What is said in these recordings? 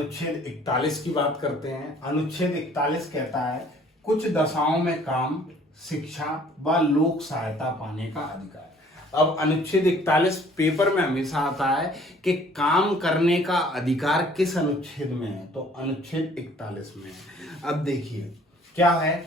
अनुच्छेद 41 की बात करते हैं। अनुच्छेद 41 कहता है कुछ दशाओं में काम, शिक्षा व लोक सहायता पाने का अधिकार। अब अनुच्छेद 41 पेपर में हमेशा आता है कि काम करने का अधिकार किस अनुच्छेद में है, तो अनुच्छेद 41 में है। अब देखिए क्या है,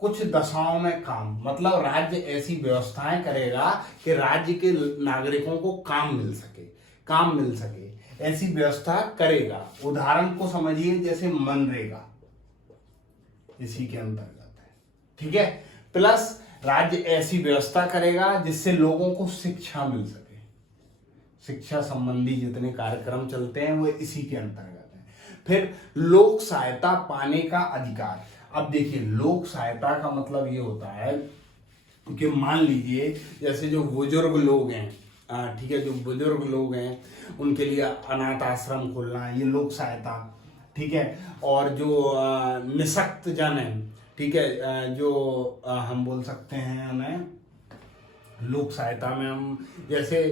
कुछ दशाओं में काम मतलब राज्य ऐसी व्यवस्थाएं करेगा कि राज्य के नागरिकों को काम मिल सके, ऐसी व्यवस्था करेगा। उदाहरण को समझिए, जैसे मनरेगा इसी के अंतर्गत है, ठीक है। प्लस राज्य ऐसी व्यवस्था करेगा जिससे लोगों को शिक्षा मिल सके, शिक्षा संबंधी जितने कार्यक्रम चलते हैं वो इसी के अंतर्गत है। फिर लोक सहायता पाने का अधिकार। अब देखिए लोक सहायता का मतलब ये होता है कि मान लीजिए जैसे जो बुजुर्ग लोग हैं, ठीक है, जो बुजुर्ग लोग हैं उनके लिए अनाथ आश्रम खोलना, ये लोक सहायता, ठीक है। और जो निःशक्त जन है, ठीक है, जो हम बोल सकते हैं उन्हें लोक सहायता में हम जैसे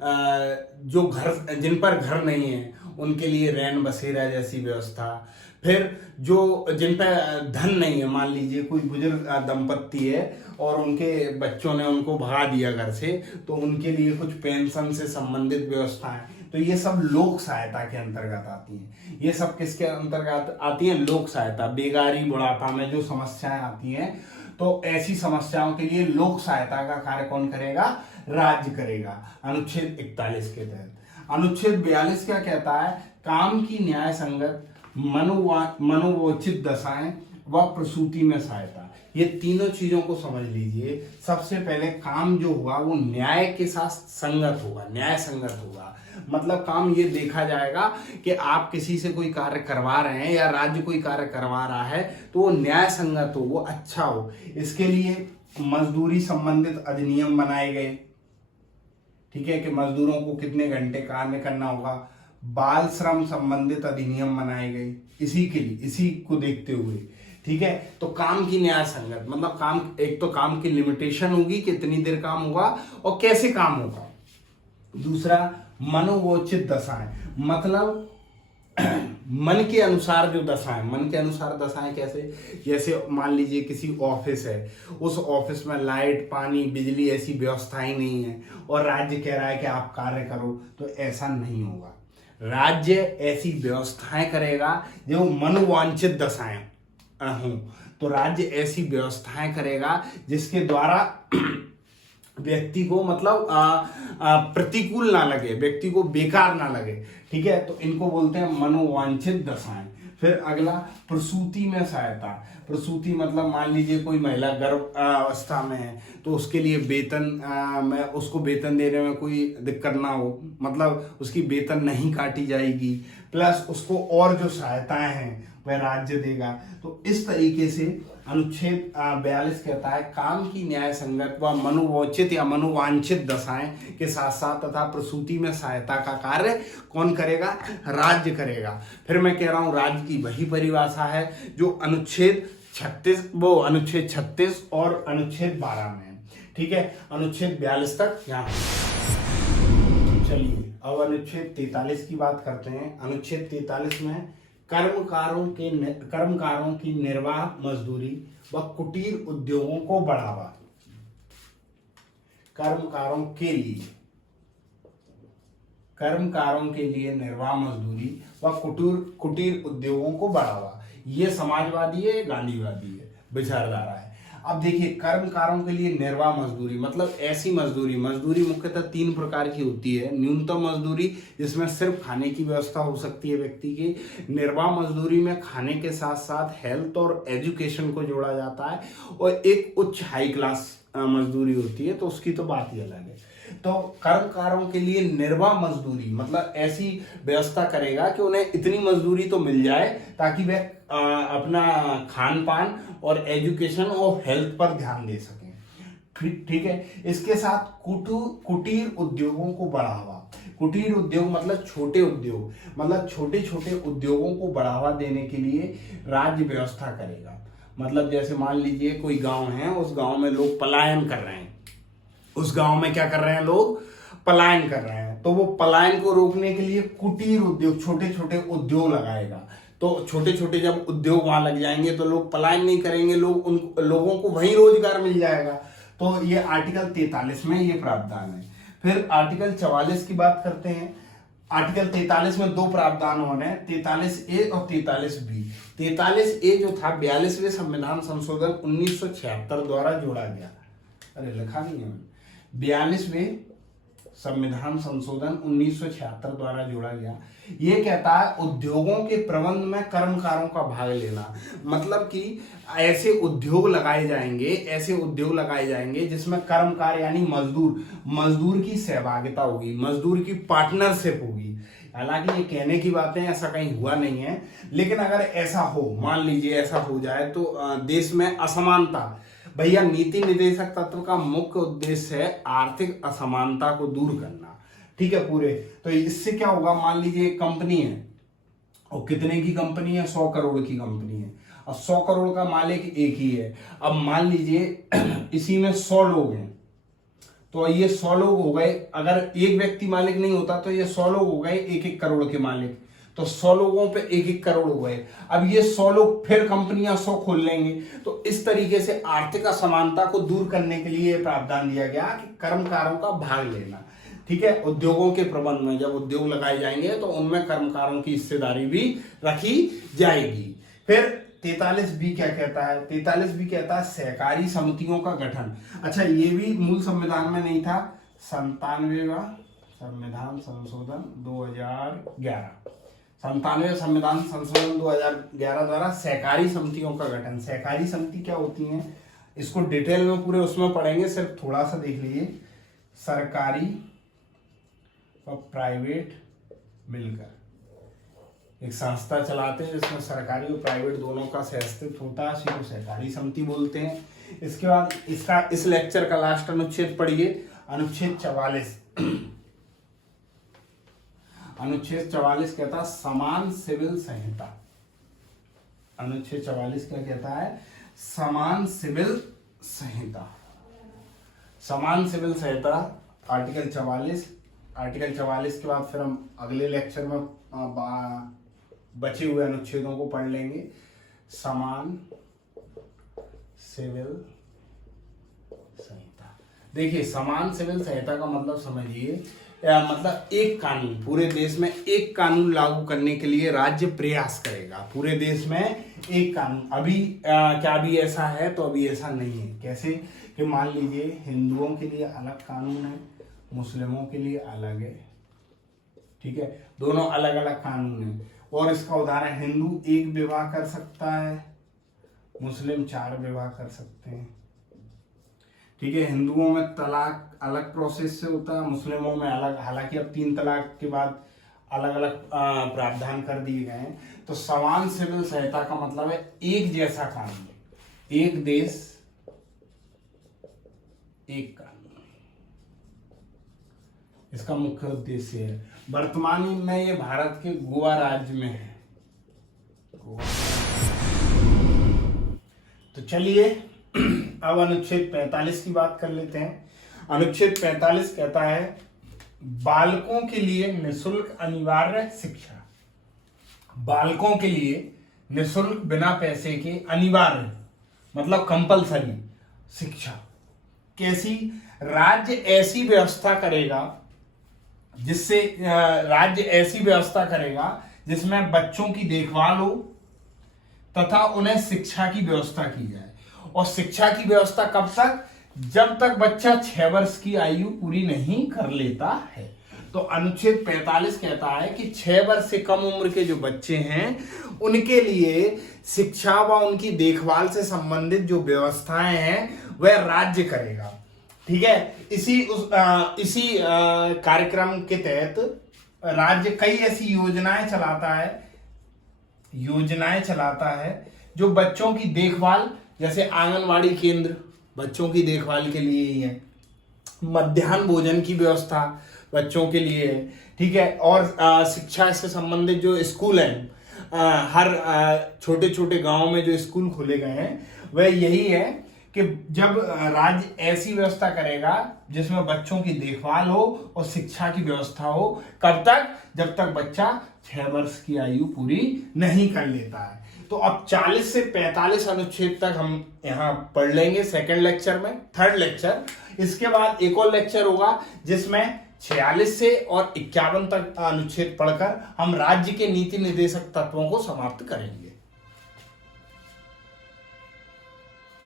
जो घर, जिन पर घर नहीं है उनके लिए रैन बसेरा जैसी व्यवस्था। फिर जो जिन पर धन नहीं है, मान लीजिए कोई बुजुर्ग दंपत्ति है और उनके बच्चों ने उनको भगा दिया घर से, तो उनके लिए कुछ पेंशन से संबंधित व्यवस्थाएं, तो ये सब लोक सहायता के अंतर्गत आती हैं। ये सब किसके अंतर्गत आती हैं? लोक सहायता। बेगारी बुढ़ापा में जो समस्याएं आती हैं, तो ऐसी समस्याओं के लिए लोक सहायता का कार्य कौन करेगा? राज्य करेगा, अनुच्छेद 41 के तहत। अनुच्छेद 42 क्या कहता है? काम की न्याय संगत, मनोवोचित दशाएं व प्रसूति में सहायता। ये तीनों चीजों को समझ लीजिए। सबसे पहले काम जो होगा वो न्याय के साथ संगत होगा, न्याय संगत होगा। मतलब काम ये देखा जाएगा कि आप किसी से कोई कार्य करवा रहे हैं या राज्य कोई कार्य करवा रहा है तो वो न्याय संगत हो, वो अच्छा हो। इसके लिए मजदूरी संबंधित अधिनियम बनाए गए, ठीक है, कि मजदूरों को कितने घंटे कार्य करना होगा। बाल श्रम संबंधित अधिनियम बनाए गए इसी के लिए, इसी को देखते हुए, ठीक है। तो काम की न्याय संगत मतलब काम, एक तो काम की लिमिटेशन होगी, कितनी देर काम होगा और कैसे काम होगा। दूसरा मनोवोचित दशाएं, मतलब मन के अनुसार जो दशाएं, मन के अनुसार दशाएं कैसे? जैसे मान लीजिए किसी ऑफिस है, उस ऑफिस में लाइट, पानी, बिजली ऐसी व्यवस्थाएं नहीं है और राज्य कह रहा है कि आप कार्य करो, तो ऐसा नहीं होगा। राज्य ऐसी व्यवस्थाएं करेगा जो मनोवांछित दशाएं हों, तो राज्य ऐसी व्यवस्थाएं करेगा जिसके द्वारा व्यक्ति को मतलब प्रतिकूल ना लगे, व्यक्ति को बेकार ना लगे, ठीक है। तो इनको बोलते हैं मनोवांछित दशाएं। फिर अगला प्रसूति में सहायता। प्रसूति मतलब मान लीजिए कोई महिला गर्भ अवस्था में है तो उसके लिए वेतन में, उसको वेतन देने में कोई दिक्कत ना हो, मतलब उसकी वेतन नहीं काटी जाएगी, प्लस उसको और जो सहायताएं हैं वह राज्य देगा। तो इस तरीके से अनुच्छेद 42 कहता है काम की न्याय संगत व मनोवोचित या मनोवांछित दशाएं के साथ साथ तथा प्रसूति में सहायता का कार्य कौन करेगा? राज्य करेगा। फिर मैं कह रहा हूं राज्य की वही परिभाषा है जो अनुच्छेद 36 और अनुच्छेद 12 में है, ठीक है। अनुच्छेद 42 तक यहाँ। चलिए अब अनुच्छेद 43 की बात करते हैं। अनुच्छेद 43 में कर्मकारों की निर्वाह मजदूरी व कुटीर उद्योगों को बढ़ावा। कर्मकारों के लिए निर्वाह मजदूरी व कुटीर उद्योगों को बढ़ावा। ये समाजवादी है, गांधीवादी है, विचारधारा है। अब देखिए कर्मकारों के लिए निर्वाह मजदूरी मतलब ऐसी मजदूरी मुख्यतः 3 प्रकार की होती है। न्यूनतम मजदूरी जिसमें सिर्फ खाने की व्यवस्था हो सकती है व्यक्ति की। निर्वाह मजदूरी में खाने के साथ साथ हेल्थ और एजुकेशन को जोड़ा जाता है। और एक उच्च हाई क्लास मजदूरी होती है, तो उसकी तो बात ही अलग है। तो कर्मकारों के लिए निर्वाह मजदूरी मतलब ऐसी व्यवस्था करेगा कि उन्हें इतनी मजदूरी तो मिल जाए ताकि वे अपना खान पान और एजुकेशन और हेल्थ पर ध्यान दे सकें, ठीक है। इसके साथ कुटीर उद्योगों को बढ़ावा। कुटीर उद्योग मतलब छोटे उद्योग, मतलब छोटे छोटे उद्योगों को बढ़ावा देने के लिए राज्य व्यवस्था करेगा। मतलब जैसे मान लीजिए कोई गांव है, उस गांव में लोग पलायन कर रहे हैं, उस गांव में क्या कर रहे हैं? लोग पलायन कर रहे हैं। तो वो पलायन को रोकने के लिए कुटीर उद्योग, छोटे छोटे उद्योग लगाएगा। तो छोटे छोटे जब उद्योग वहां लग जाएंगे तो लोग पलायन नहीं करेंगे, लोग उन लोगों को वहीं रोजगार मिल जाएगा। तो ये आर्टिकल 43 में ये प्रावधान है। फिर आर्टिकल 44 की बात करते हैं। आर्टिकल 43 में दो प्रावधान होने हैं, 43A और 43B। 43A जो था 42वें संविधान संशोधन 1976 द्वारा जोड़ा गया। अरे लिखा नहीं है, 42वें संविधान संशोधन 1976 द्वारा जोड़ा गया। ये कहता है उद्योगों के प्रबंध में कर्मकारों का भाग लेना। मतलब कि ऐसे उद्योग लगाए जाएंगे जिसमें कर्मकार यानी मजदूर की सहभागिता होगी, मजदूर की पार्टनरशिप होगी। हालांकि ये कहने की बातें, ऐसा कहीं हुआ नहीं है, लेकिन अगर ऐसा हो, मान लीजिए ऐसा हो जाए तो देश में असमानता, भैया नीति निर्देशक तत्व का मुख्य उद्देश्य है आर्थिक असमानता को दूर करना। ठीक है पूरे, तो इससे क्या होगा, मान लीजिए एक कंपनी है और कितने की कंपनी है, 100 करोड़ की कंपनी है। अब 100 करोड़ का मालिक एक ही है। अब मान लीजिए इसी में 100 लोग हैं, तो ये 100 लोग हो गए। अगर एक व्यक्ति मालिक नहीं होता तो ये 100 लोग हो गए 1-1 करोड़ के मालिक, तो 100 लोगों पे 1-1 करोड़ हो गए। अब ये 100 लोग फिर कंपनियां 100 खोल लेंगे। तो इस तरीके से आर्थिक असमानता को दूर करने के लिए प्रावधान दिया गया कि कर्मकारों का भाग लेना। ठीक है, उद्योगों के प्रबंध में जब उद्योग लगाए जाएंगे तो उनमें कर्मकारों की हिस्सेदारी भी रखी जाएगी। फिर 43B क्या कहता है, 43B कहता है सहकारी समितियों का गठन। अच्छा, ये भी मूल संविधान में नहीं था, 97वां संविधान संशोधन 2011, 97वें संविधान संशोधन 2011 द्वारा सहकारी समितियों का गठन। सहकारी समिति क्या होती हैं, इसको डिटेल में पूरे उसमें पढ़ेंगे, सिर्फ थोड़ा सा देख लीजिए। सरकारी और प्राइवेट मिलकर एक संस्था चलाते हैं जिसमें सरकारी और प्राइवेट दोनों का सहअस्तित्व होता है, इसी को सहकारी समिति बोलते हैं। इसके बाद इसका इस लेक्चर का लास्ट अनुच्छेद पढ़िए, अनुच्छेद 44। अनुच्छेद 44 कहता है समान सिविल संहिता। अनुच्छेद 44 क्या कहता है, समान सिविल संहिता। समान सिविल संहिता आर्टिकल 44। आर्टिकल 44 के बाद फिर हम अगले लेक्चर में बचे हुए अनुच्छेदों को पढ़ लेंगे। समान सिविल संहिता, देखिए समान सिविल संहिता का मतलब समझिए, मतलब एक कानून, पूरे देश में एक कानून लागू करने के लिए राज्य प्रयास करेगा। पूरे देश में एक कानून। अभी क्या अभी ऐसा है, तो अभी ऐसा नहीं है। कैसे कि मान लीजिए हिंदुओं के लिए अलग कानून है, मुस्लिमों के लिए अलग है। ठीक है, दोनों अलग अलग कानून है। और इसका उदाहरण, हिंदू 1 विवाह कर सकता है, मुस्लिम 4 विवाह कर सकते हैं। ठीक है, हिंदुओं में तलाक अलग प्रोसेस से होता है, मुस्लिमों में अलग। हालांकि अब 3 तलाक के बाद अलग अलग प्रावधान कर दिए गए हैं। तो समान सिविल संहिता का मतलब है एक जैसा कानून, एक देश एक कानून। इसका मुख्य उद्देश्य है। वर्तमान में ये भारत के गोवा राज्य में है। तो चलिए अब अनुच्छेद 45 की बात कर लेते हैं। अनुच्छेद 45 कहता है बालकों के लिए निःशुल्क अनिवार्य शिक्षा। बालकों के लिए निःशुल्क बिना पैसे के अनिवार्य मतलब कंपलसरी शिक्षा। कैसी, राज्य ऐसी व्यवस्था करेगा जिससे राज्य ऐसी व्यवस्था करेगा जिसमें बच्चों की देखभाल हो तथा उन्हें शिक्षा की व्यवस्था की जाए। और शिक्षा की व्यवस्था कब तक, जब तक बच्चा 6 वर्ष की आयु पूरी नहीं कर लेता है। तो अनुच्छेद 45 कहता है कि 6 वर्ष से कम उम्र के जो बच्चे हैं उनके लिए शिक्षा व उनकी देखभाल से संबंधित जो व्यवस्थाएं हैं वह राज्य करेगा। ठीक है, इसी कार्यक्रम के तहत राज्य कई ऐसी योजनाएं चलाता है जो बच्चों की देखभाल, जैसे आंगनवाड़ी केंद्र बच्चों की देखभाल के लिए ही है, मध्याह्न भोजन की व्यवस्था बच्चों के लिए है। ठीक है, और शिक्षा से संबंधित जो स्कूल हैं, हर छोटे छोटे गांव में जो स्कूल खोले गए हैं वह यही है कि जब राज्य ऐसी व्यवस्था करेगा जिसमें बच्चों की देखभाल हो और शिक्षा की व्यवस्था हो। कब तक? जब तक बच्चा 6 वर्ष की आयु पूरी नहीं कर लेता है। तो अब 40 से 45 अनुच्छेद तक हम यहाँ पढ़ लेंगे सेकंड लेक्चर में, थर्ड लेक्चर। इसके बाद एक और लेक्चर होगा जिसमें 46 से और 51 तक अनुच्छेद पढ़कर हम राज्य के नीति निर्देशक तत्वों को समाप्त करेंगे।